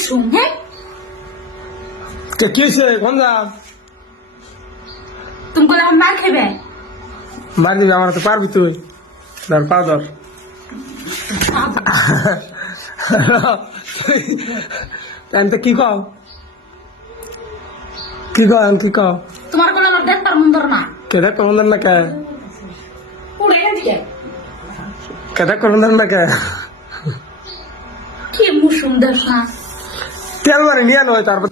মুসুম হ্যাঁ কি হয়েছে কোন যা তুমি বলে আমার মার খেবে মার দিবি আমার তো পারবি তুই ধর পা ধর আমি তো কি কও কি কও আমি কি কও তোমার কোলে আমার দেখবার মন্দর না কেদা করুন না কে উড়ে গেছে কেদা করুন না কে কি মুসুম দেশ না তেল মারি নিয়ে নয় তারপর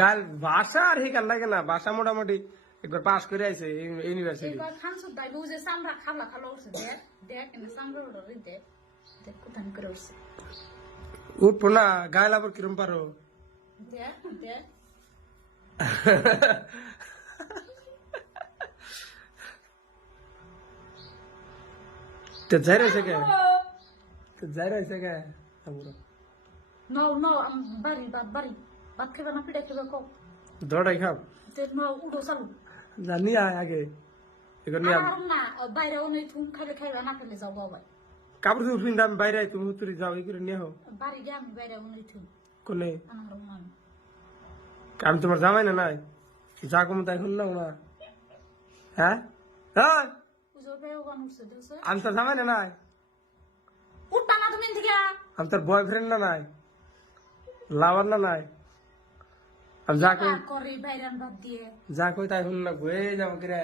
গাল ভাষা আর হিকার লাগে না ভাষা মোটামুটি একবার পাস করে আইছে ইউনিভার্সিটি এবার খানসুর দাই বুঝে সামরা খাবলা খালো উঠছে দেখ দেখ এনে সামরা উড়ে দেখ দেখ কোথান করে উঠছে উঠবো না গায়ে আবার কিরম পারো দেখ দেখ তো যাই রয়েছে কে তো যাই রয়েছে কে নাও নাও বাড়ি বাড়ি ভাত খেবে না পিঠা খেবে কম দৌড়াই খাও নাও উঠো চালু জানি আগে এগুলো নিয়ে আর না বাইরে অনেক থুম খাইলে খাইবে না খেলে যাও বাবা কাপড় চোপড় পিন্ধা আমি বাইরে তুমি উত্তরে যাও এই করে নিয়ে হো বাড়ি গিয়ে আমি বাইরে অনেক থুম কোনে আমার মন আমি তোমার জামাই না নাই যা কম তাই শুন না হ্যাঁ হ্যাঁ পুজো পেয়েও গান উঠছে দেখছো আমি তোর জামাই না নাই উঠবা না তুমি থেকে আমি তোর বয়ফ্রেন্ড না নাই লাভার না নাই আমি যা কই করে বাইরে বাদ দিয়ে যা কই তাই শুন না ঘুরে যাবো কিরে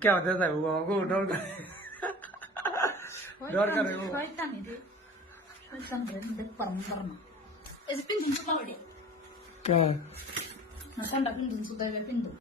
কে হতে যাবো আমাকে ডর করে ডর করে শয়তানি রে শয়তান রে দেখ পারম পারম এই যে পিন্দিন তো বাড়ি কে না কোনটা পিন্দিন সুদাইলে পিন্দু